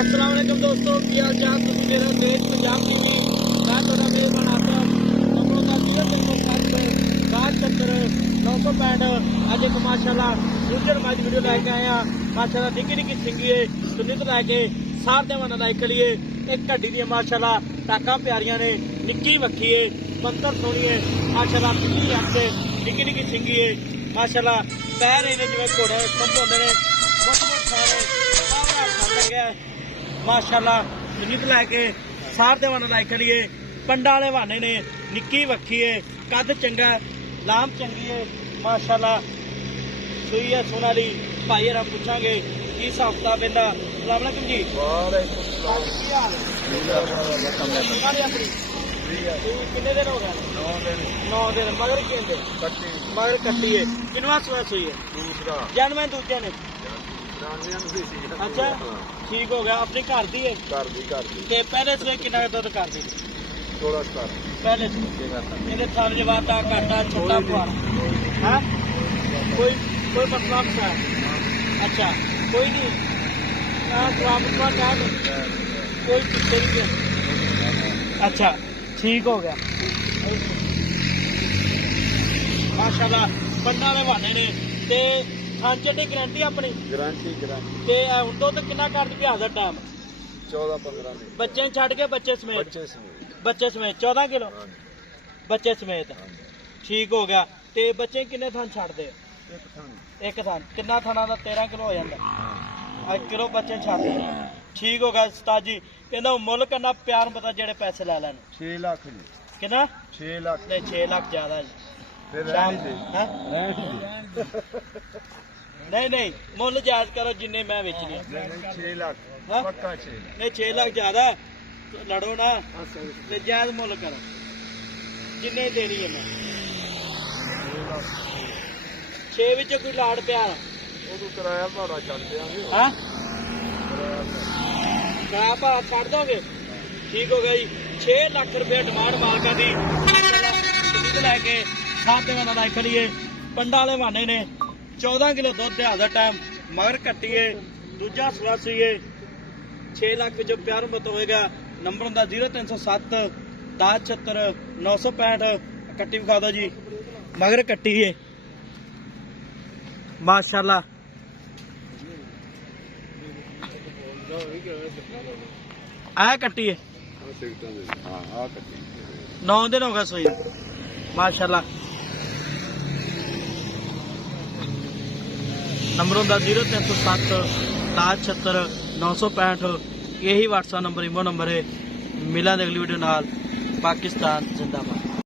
अस्सलाम वालेकुम दोस्तों, की हाल चाल? तुम मेरा देश पंजाब टीवी, मैं थोड़ा मेहरबान आदम कपड़ों का 965 अज एक माशाल्लाह फ्यूचर मैच वीडियो लैके आए हैं। माशाल्लाह निक्की निक्की सिंगी है सुनित लैके साफ देवाना लाइक करिए। एक घड्डी दी माशाल्लाह टाका प्यारियां ने, निक्की वक्खी है, मंतर सोनी है माशाल्लाह, पिछली अख से निक्की निक्की सिंगी है माशाल्लाह। पैर इन्हें जिवें घोड़े संभ होंदे ने, मुठ खाने सारा खान लग्या माशाल्लाह। सुनित लैके सार देवाना लाइक करिए। पंडा वाले बहाने ने, निक्की वक्खी है, कद चंगा, लाम चंगी है माशाल्लाह। सुई है सोनाली भाई हम पूछांगे की हिसाब किताब इहदा। अस्सलाम वालेकुम जी। कितने दिन हो गए? 9 दिन। मगर कहते मगर कट्टी है। किनवा सुआ सुई है? दूसरा जन्म दूजे ने। अच्छा ठीक हो गया। अपनी घर दी है? घर दी ते पहले से कितना दुध कर दी? 16 पहले से थाल जवाब घाटा छोटा पुआरा है कोई कोई मसला है? अच्छा कोई नहीं कोई नहीं। अच्छा ठीक हो गया माशाल्लाह। पंडा वाले बहाने ने ते खांचे की गारंटी अपनी गारंटी ते हुण दुध कितना कर दी हाजर टाइम? 14-15 बच्चे छड़ के बच्चे समेत 14 किलो बच्चे समेत। ठीक हो गया। ते बच्चे किन्ने थान छड़ दे? एक थान। कितना थाना का? 13 किलो हो जाता। 1 किलो बच्चे छड़ दे। ठीक हो गया। उस्ताद जी कहना मुल करना प्यार पता जेड़े पैसे लै लैन। 6 लाख कितना? 6 लाख नहीं 6 लाख ज्यादा जी। नहीं मुल जायज करो जिन्ने मैं बेचनी। 6 लाख पक्का 6 नहीं 6 लाख ज्यादा लड़ो ना, जायज मुल करो जिन्ने देनी है मैं। 6 विच कोई लाड़ प्यार किराया भाड़ा छड़ देंगे। किराया भाड़ा छड़ दोगे? ठीक हो गया जी। 6 लाख रुपये डिमांड मालका की लैके साथ देवाना लाइक करिए। पंडा वाले बहाने ने 14 किलो दुध हाजर टाइम मगर कट्टी है, दूजा सुला सुई है। 6 लाख जो प्यार मत होएगा। नंबर होंगे 0307 1076 965। कट्टी विखा दो जी, मगर कट्टी है माशाल्लाह। आ कट्टी है 9 दिन हो गए सोई माशाल्लाह। नंबर होंगे 0307 1076 965। यही व्हाट्सएप नंबर इमो नंबर है। मिला अगली वीडियो नाल। पाकिस्तान जिंदाबाद।